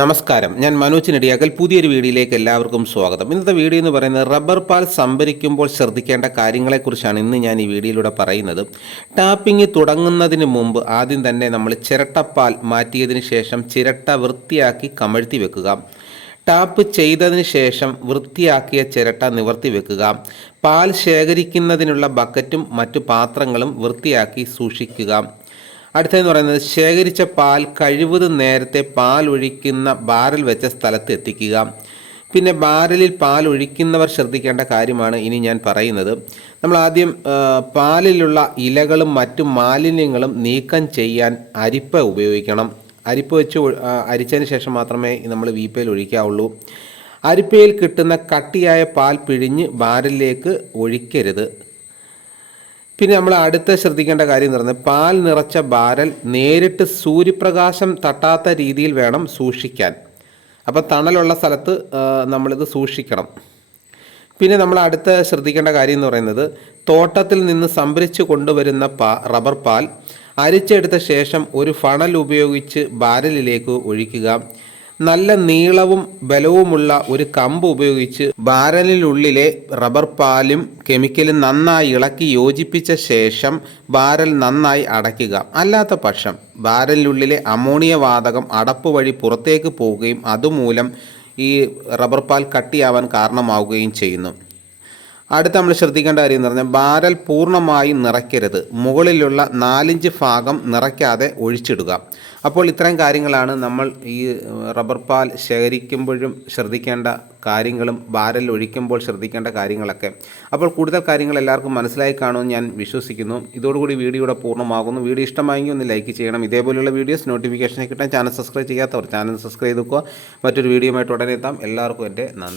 നമസ്കാരം, ഞാൻ മനോജ് നെടിയാക്കൽ. പുതിയൊരു വീഡിയോയിലേക്ക് എല്ലാവർക്കും സ്വാഗതം. ഇന്നത്തെ വീഡിയോ എന്ന് പറയുന്നത് റബ്ബർ പാൽ സംഭരിക്കുമ്പോൾ ശ്രദ്ധിക്കേണ്ട കാര്യങ്ങളെക്കുറിച്ചാണ് ഇന്ന് ഞാൻ ഈ വീഡിയോയിലൂടെ പറയുന്നത്. ടാപ്പിംഗ് തുടങ്ങുന്നതിന് മുമ്പ് ആദ്യം തന്നെ നമ്മൾ ചിരട്ടപ്പാൽ മാറ്റിയതിന് ശേഷം ചിരട്ട വൃത്തിയാക്കി കമഴ്ത്തി വെക്കുക. ടാപ്പ് ചെയ്തതിന് ശേഷം വൃത്തിയാക്കിയ ചിരട്ട നിവർത്തി വെക്കുക. പാൽ ശേഖരിക്കുന്നതിനുള്ള ബക്കറ്റും മറ്റു പാത്രങ്ങളും വൃത്തിയാക്കി സൂക്ഷിക്കുക. അടുത്തതെന്ന് പറയുന്നത് ശേഖരിച്ച പാൽ കഴിവതും നേരത്തെ പാൽ ഒഴിക്കുന്ന ബാരൽ വെച്ച സ്ഥലത്ത് എത്തിക്കുക. പിന്നെ ബാരലിൽ പാൽ ഒഴിക്കുന്നവർ ശ്രദ്ധിക്കേണ്ട കാര്യമാണ് ഇനി ഞാൻ പറയുന്നത്. നമ്മൾ ആദ്യം പാലിലുള്ള ഇലകളും മറ്റു മാലിന്യങ്ങളും നീക്കം ചെയ്യാൻ അരിപ്പ ഉപയോഗിക്കണം. അരിപ്പ വെച്ച് അരിച്ചതിന് ശേഷം മാത്രമേ നമ്മൾ വീപ്പയിൽ ഒഴിക്കാവുള്ളൂ. അരിപ്പയിൽ കിട്ടുന്ന കട്ടിയായ പാൽ പിഴിഞ്ഞ് ബാരലിലേക്ക് ഒഴിക്കരുത്. പിന്നെ നമ്മൾ അടുത്ത ശ്രദ്ധിക്കേണ്ട കാര്യം എന്ന് പറയുന്നത് പാൽ നിറച്ച ബാരൽ നേരിട്ട് സൂര്യപ്രകാശം തട്ടാത്ത രീതിയിൽ വേണം സൂക്ഷിക്കാൻ. അപ്പോൾ തണലുള്ള സ്ഥലത്ത് നമ്മളിത് സൂക്ഷിക്കണം. പിന്നെ നമ്മൾ അടുത്ത ശ്രദ്ധിക്കേണ്ട കാര്യം എന്ന് പറയുന്നത് തോട്ടത്തിൽ നിന്ന് സംഭരിച്ചു കൊണ്ടുവരുന്ന റബ്ബർ പാൽ അരിച്ചെടുത്ത ശേഷം ഒരു ഫണൽ ഉപയോഗിച്ച് ബാരലിലേക്ക് ഒഴിക്കുക. നല്ല നീളവും ബലവുമുള്ള ഒരു കമ്പ് ഉപയോഗിച്ച് ബാരലിനുള്ളിലെ റബ്ബർ പാലും കെമിക്കലും നന്നായി ഇളക്കി യോജിപ്പിച്ച ശേഷം ബാരൽ നന്നായി അടയ്ക്കുക. അല്ലാത്ത പക്ഷം ബാരലിനുള്ളിലെ അമോണിയ വാതകം അടപ്പ് വഴി പുറത്തേക്ക് പോവുകയും അതുമൂലം ഈ റബ്ബർ പാൽ കട്ടിയാവാൻ കാരണമാവുകയും ചെയ്യുന്നു. അടുത്ത നമ്മൾ ശ്രദ്ധിക്കേണ്ട കാര്യം എന്ന് പറഞ്ഞാൽ ബാരൽ പൂർണ്ണമായും നിറയ്ക്കരുത്. മുകളിലുള്ള 4 ഇഞ്ച് ഭാഗം നിറയ്ക്കാതെ ഒഴിച്ചിടുക. അപ്പോൾ ഇത്തരം കാര്യങ്ങളാണ് നമ്മൾ ഈ റബ്ബർ പാൽ ശേഖരിക്കുമ്പോഴും ശ്രദ്ധിക്കേണ്ട കാര്യങ്ങളും ബാരൽ ഒഴിക്കുമ്പോൾ ശ്രദ്ധിക്കേണ്ട കാര്യങ്ങളൊക്കെ. അപ്പോൾ കൂടുതൽ കാര്യങ്ങൾ എല്ലാവർക്കും മനസ്സിലായി കാണുമെന്ന് ഞാൻ വിശ്വസിക്കുന്നു. ഇതോടുകൂടി വീഡിയോയുടെ പൂർണ്ണമാകുന്നു. വീഡിയോ ഇഷ്ടമായെങ്കിൽ ഒന്ന് ലൈക്ക് ചെയ്യണം. ഇതേപോലെയുള്ള വീഡിയോസ് നോട്ടിഫിക്കേഷൻ കിട്ടാൻ ചാനൽ സബ്സ്ക്രൈബ് ചെയ്യാത്തവർ ചാനൽ സബ്സ്ക്രൈബ് ചെയ്ത് വെക്കുക. മറ്റൊരു വീഡിയോയുമായിട്ട് ഉടനെ എത്താം. എല്ലാവർക്കും എൻ്റെ നന്ദി.